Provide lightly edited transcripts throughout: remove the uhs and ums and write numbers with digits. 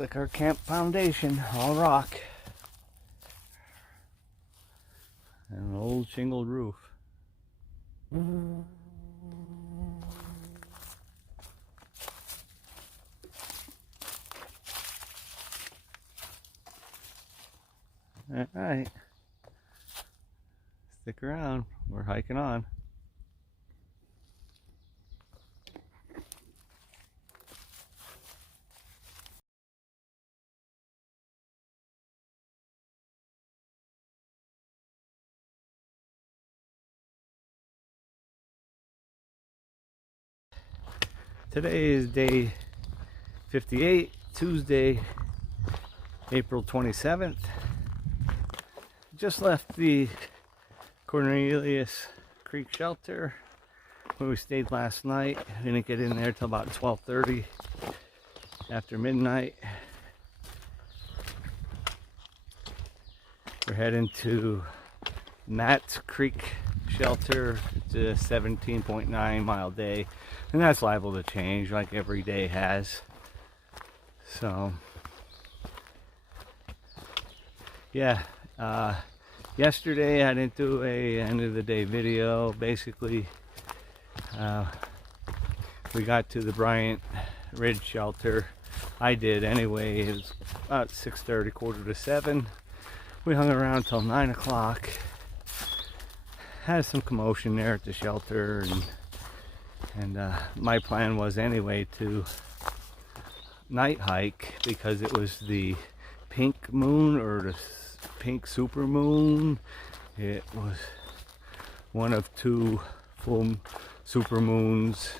like our camp foundation, all rock. And an old shingled roof. Alright. Stick around. We're hiking on. Today is day 58, Tuesday, April 27th. Just left the Cornelius Creek Shelter where we stayed last night. Didn't get in there till about 12:30 after midnight. We're heading to Matt's Creek Shelter. It's a 17.9 mile day, and that's liable to change like every day has. So yeah, yesterday I didn't do a end of the day video. Basically we got to the Bryant Ridge Shelter. I did anyway. It was about 6:30, quarter to 7. We hung around till 9 o'clock. Had some commotion there at the shelter, and my plan was anyway to night hike because it was the pink moon or the pink super moon. It was one of 2 full super moons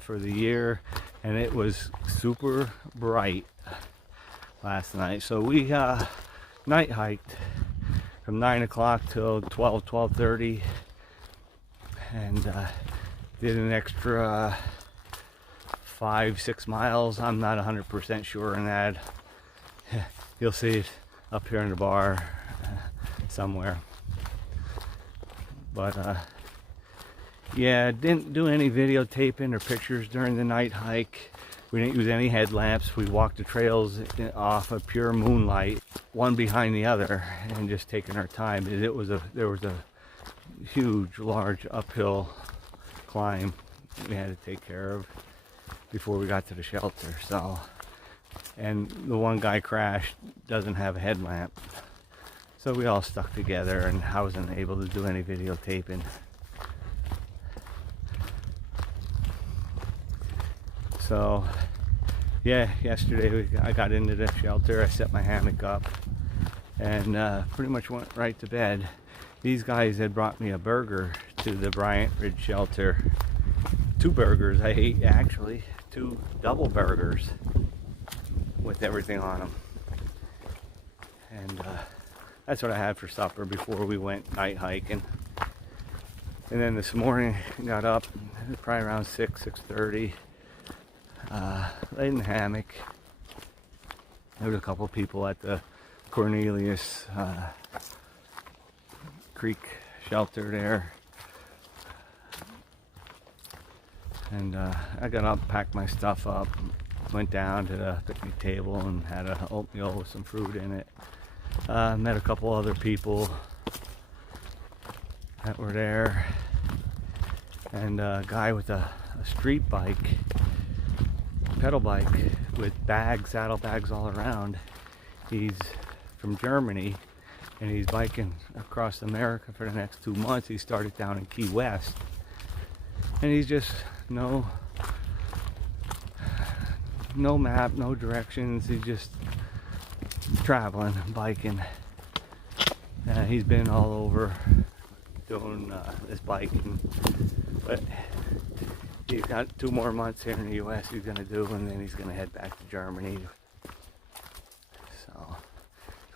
for the year, and it was super bright last night. So we night hiked from 9 o'clock till 12:30, and did an extra 5-6 miles. I'm not 100% sure on that. You'll see it up here in the bar somewhere. But yeah, didn't do any videotaping or pictures during the night hike. We didn't use any headlamps. We walked the trails off of pure moonlight, one behind the other, and just taking our time. There was a huge, large uphill climb we had to take care of before we got to the shelter. So, and the one guy crashed, doesn't have a headlamp, so we all stuck together, and I wasn't able to do any videotaping. So yeah, yesterday I got into the shelter. I set my hammock up and pretty much went right to bed. These guys had brought me a burger to the Bryant Ridge Shelter. 2 burgers I ate, actually. 2 double burgers with everything on them. And that's what I had for supper before we went night hiking. And then this morning I got up probably around 6:30. Laid in the hammock. There was a couple people at the Cornelius Creek Shelter there, and I got up, packed my stuff up, went down to the picnic table and had an oatmeal with some fruit in it. Met a couple other people that were there, and a guy with a street bike, pedal bike with bags, saddle bags all around. He's from Germany, and he's biking across America for the next 2 months. He started down in Key West, and he's just no map, no directions. He's just traveling, biking. He's been all over doing this biking, but he's got 2 more months here in the US he's gonna do, and then he's gonna head back to Germany. So,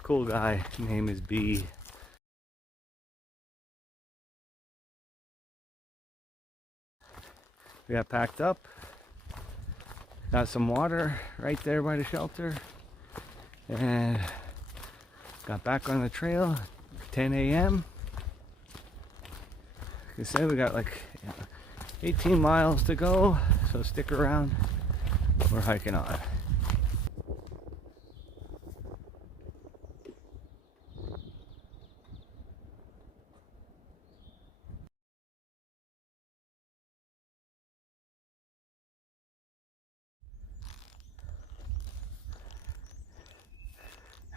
cool guy. His name is B. We got packed up. Got some water right there by the shelter, and got back on the trail at 10 a.m. Like I said, we got like 18 miles to go, so stick around. We're hiking on.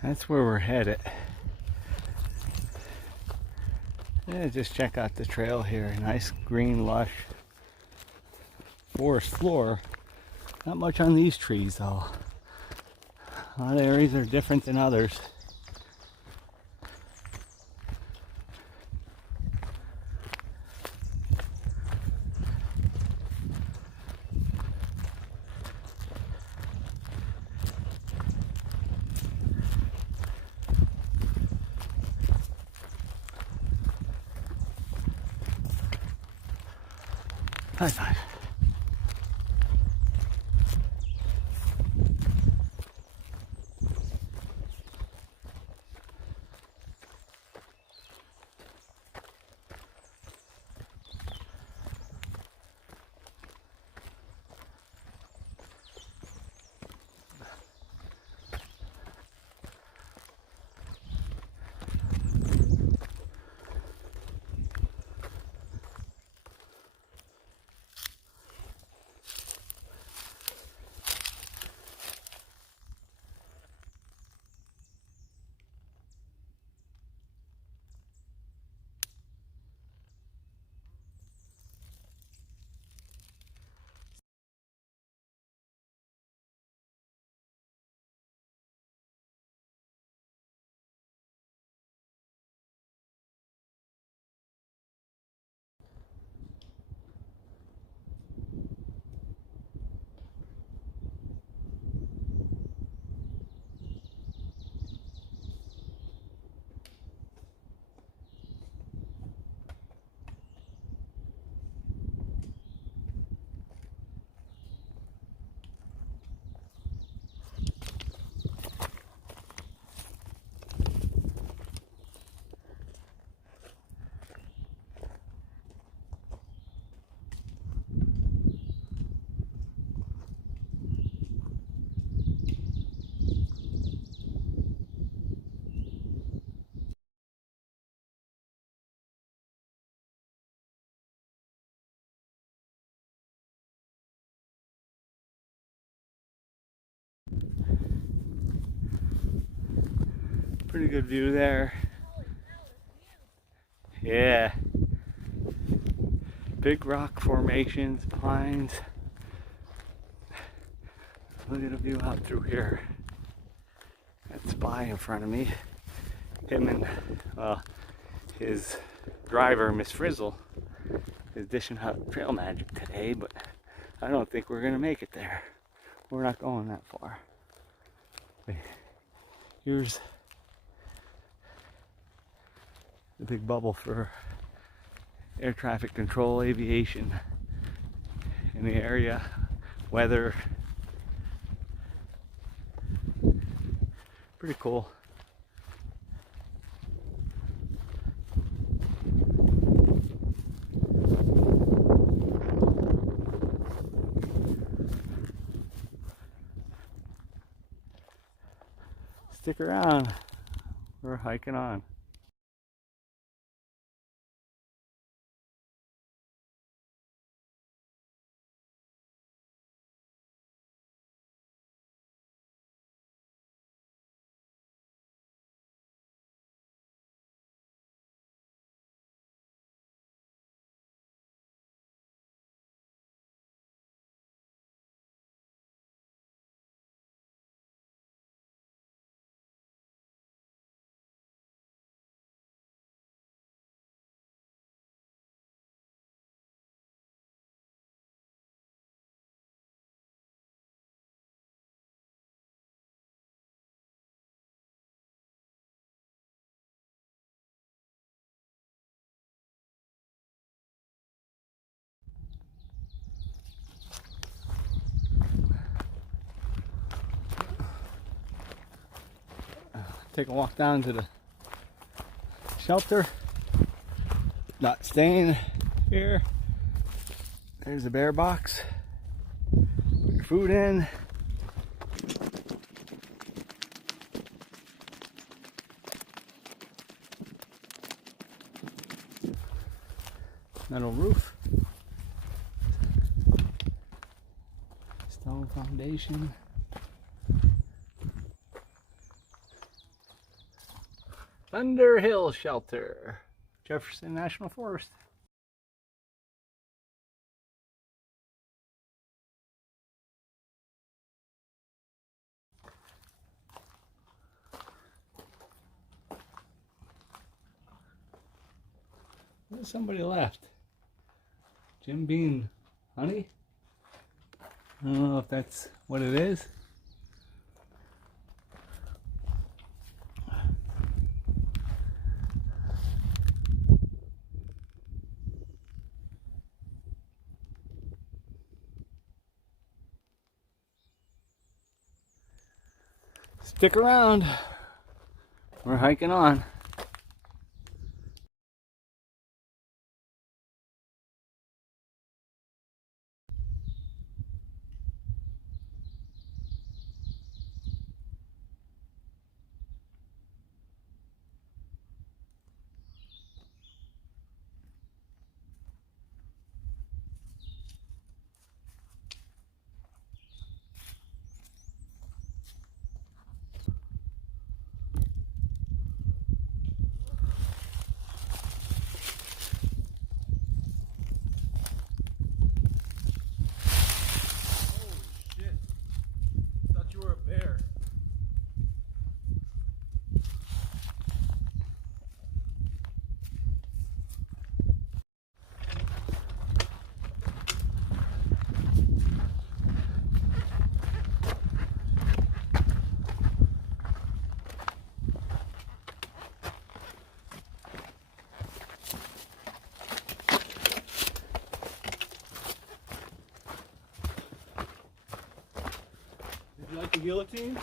That's where we're headed. Yeah, just check out the trail here. Nice green lush forest floor. Not much on these trees though. A lot of areas are different than others. High five. Pretty good view there. Yeah. Big rock formations, pines. Look at the view out through here. That spy in front of me. Him and his driver, Miss Frizzell, is dishing out trail magic today, but I don't think we're gonna make it there. We're not going that far. But here's the big bubble for air traffic control, aviation in the area, weather. Pretty cool. Stick around. We're hiking on. Take a walk down to the shelter. Not staying here. There's a bear box. Put your food in. Metal roof. Stone foundation. Thunder Hill Shelter, Jefferson National Forest. Somebody left. Jim Beam honey? I don't know if that's what it is. Stick around. We're hiking on. You like the guillotine?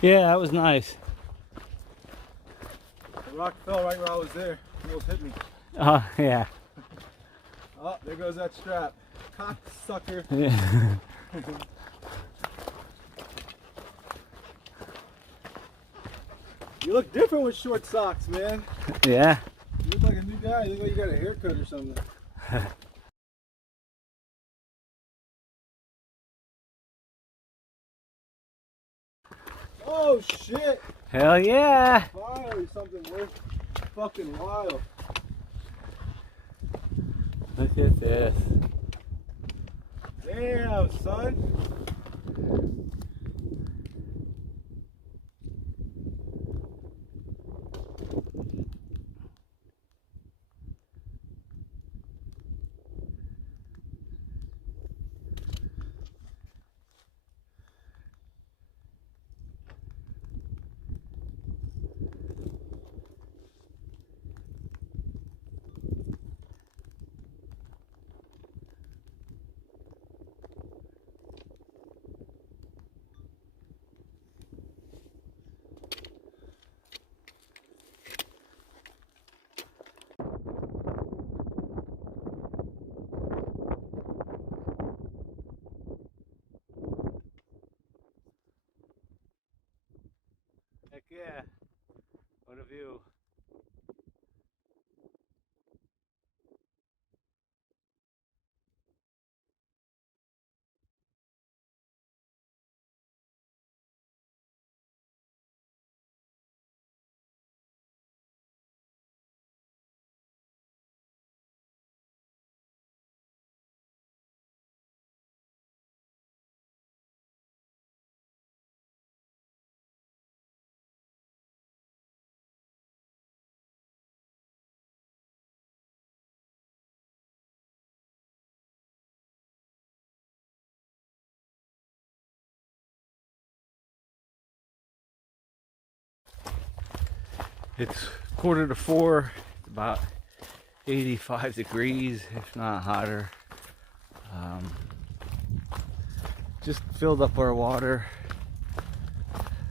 Yeah, that was nice. The rock fell right where I was there. It almost hit me. Oh, yeah. Oh, there goes that strap. Cocksucker. Yeah. You look different with short socks, man. Yeah. You look like a new guy. You look like you got a haircut or something. Oh shit! Hell yeah! Finally something worth fucking while. Look at this. Damn, son. Heck yeah. What a view. It's 3:45, about 85 degrees, if not hotter. Just filled up our water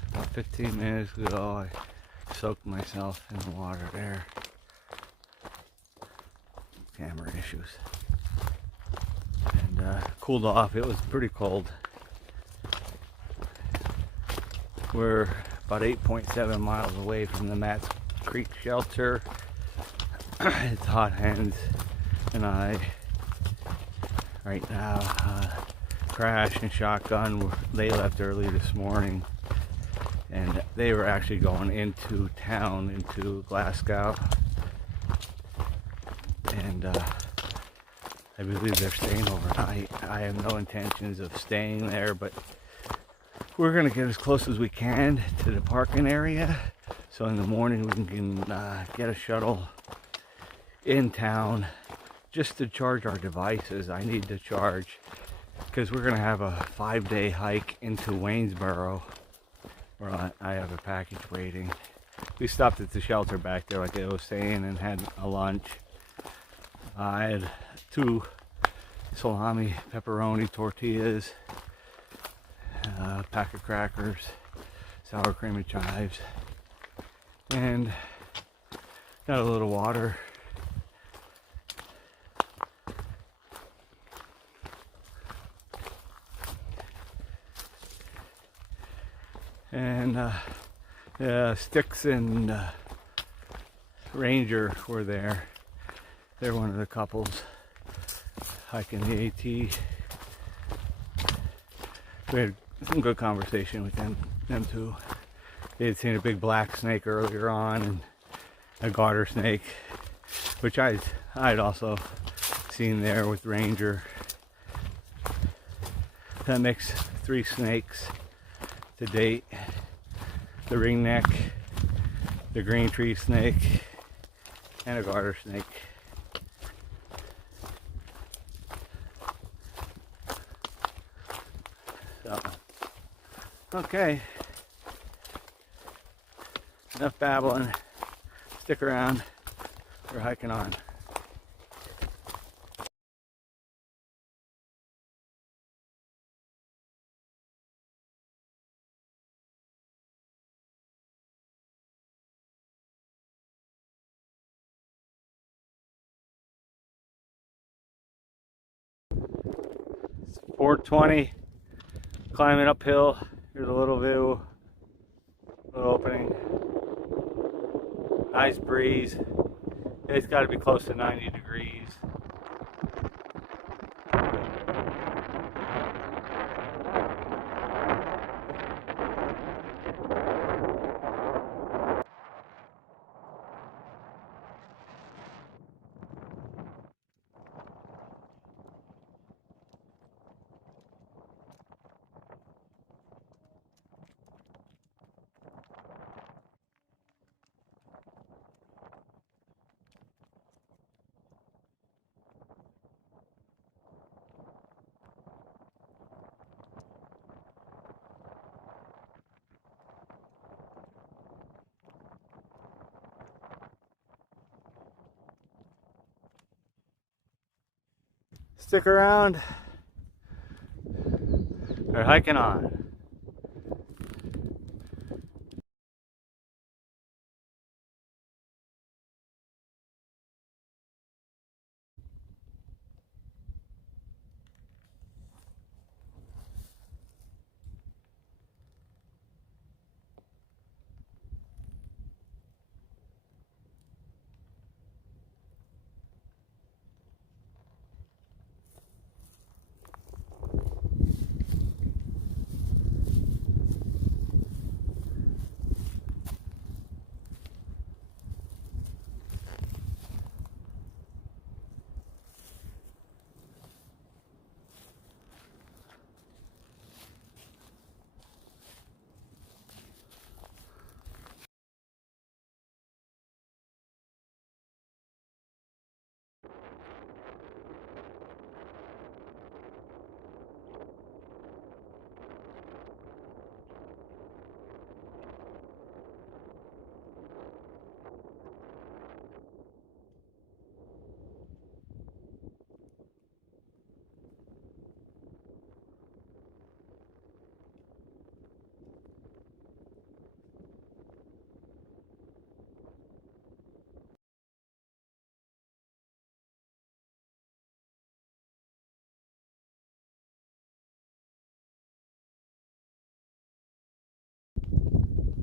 about 15 minutes ago. I soaked myself in the water there. Camera issues. And cooled off. It was pretty cold. We're about 8.7 miles away from the Matts Creek Shelter. It's Hot Hands and I right now Crash and Shotgun. They left early this morning, and they were actually going into town, into Glasgow, and I believe they're staying overnight. I have no intentions of staying there, but we're gonna get as close as we can to the parking area, so in the morning we can get a shuttle in town just to charge our devices. I need to charge because we're gonna have a 5-day hike into Waynesboro, where I have a package waiting. We stopped at the shelter back there, like I was saying, and had a lunch. I had 2 salami, pepperoni, tortillas, a pack of crackers, sour cream and chives, and got a little water. And Sticks and Ranger were there. They're one of the couples hiking the AT. We had some good conversation with them too. They had seen a big black snake earlier on and a garter snake, which I'd also seen there with Ranger. That makes 3 snakes to date: the ringneck, the green tree snake, and a garter snake. So, okay, enough babbling. Stick around, we're hiking on. It's 4:20, climbing uphill. Here's a little view, little opening. Nice breeze. It's got to be close to 90 degrees. Stick around. We're hiking on.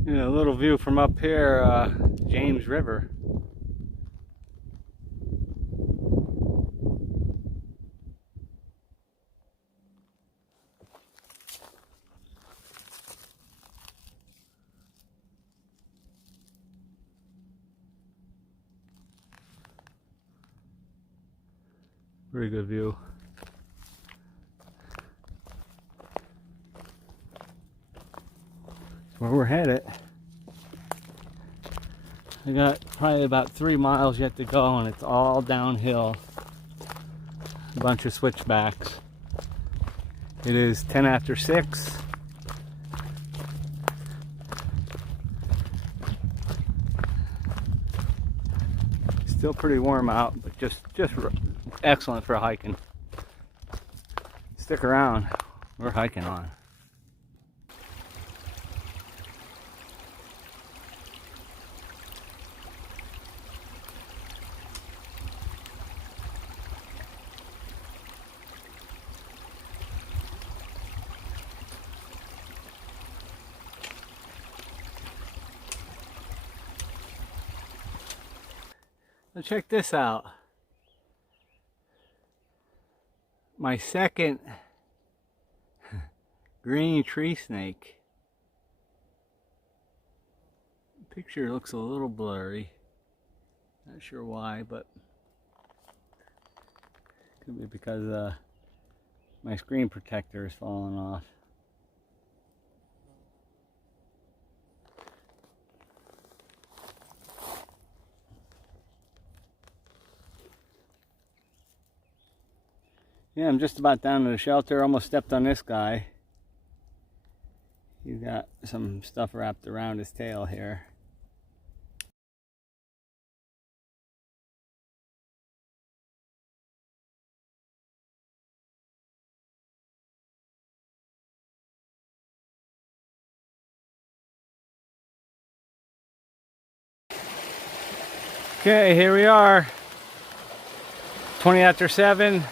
You know, a little view from up here, James River. Pretty good view. That's where we're headed. I got probably about 3 miles yet to go, and it's all downhill. A bunch of switchbacks. It is 10 after 6. Still pretty warm out, but just excellent for hiking. Stick around. We're hiking on. Now check this out. My second green tree snake. The picture looks a little blurry. Not sure why, but could be because my screen protector is falling off. Yeah, I'm just about down to the shelter. Almost stepped on this guy. He's got some stuff wrapped around his tail here. Okay, here we are. 20 after 7.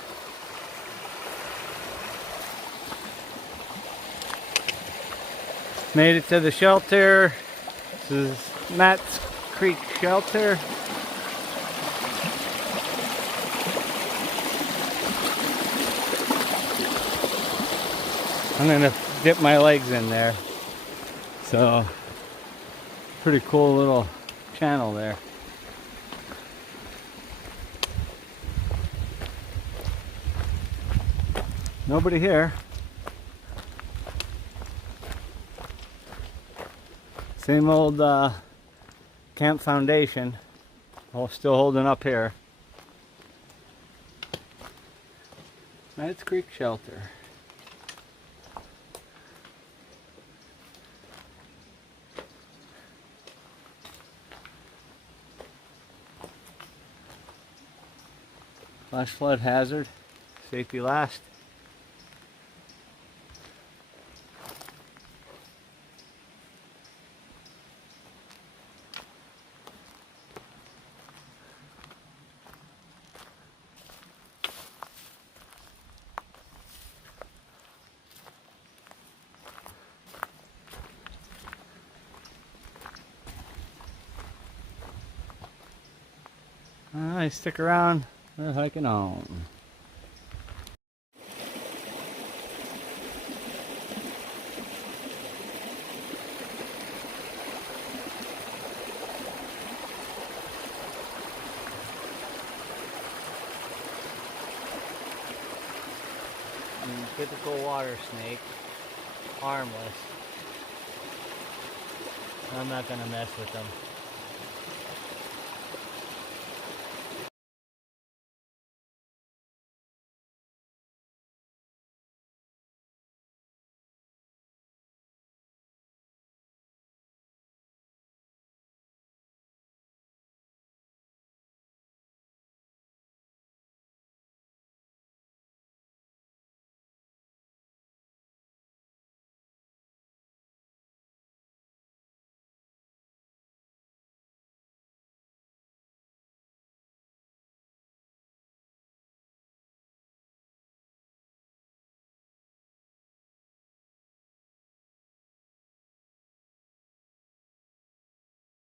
Made it to the shelter. This is Matt's Creek Shelter. I'm gonna dip my legs in there. So, pretty cool little channel there. Nobody here. Same old camp foundation, all still holding up here. Matt's Creek Shelter. Flash flood hazard, safety last. Alright, stick around, we're hiking on. Typical water snake, harmless. I'm not gonna mess with them.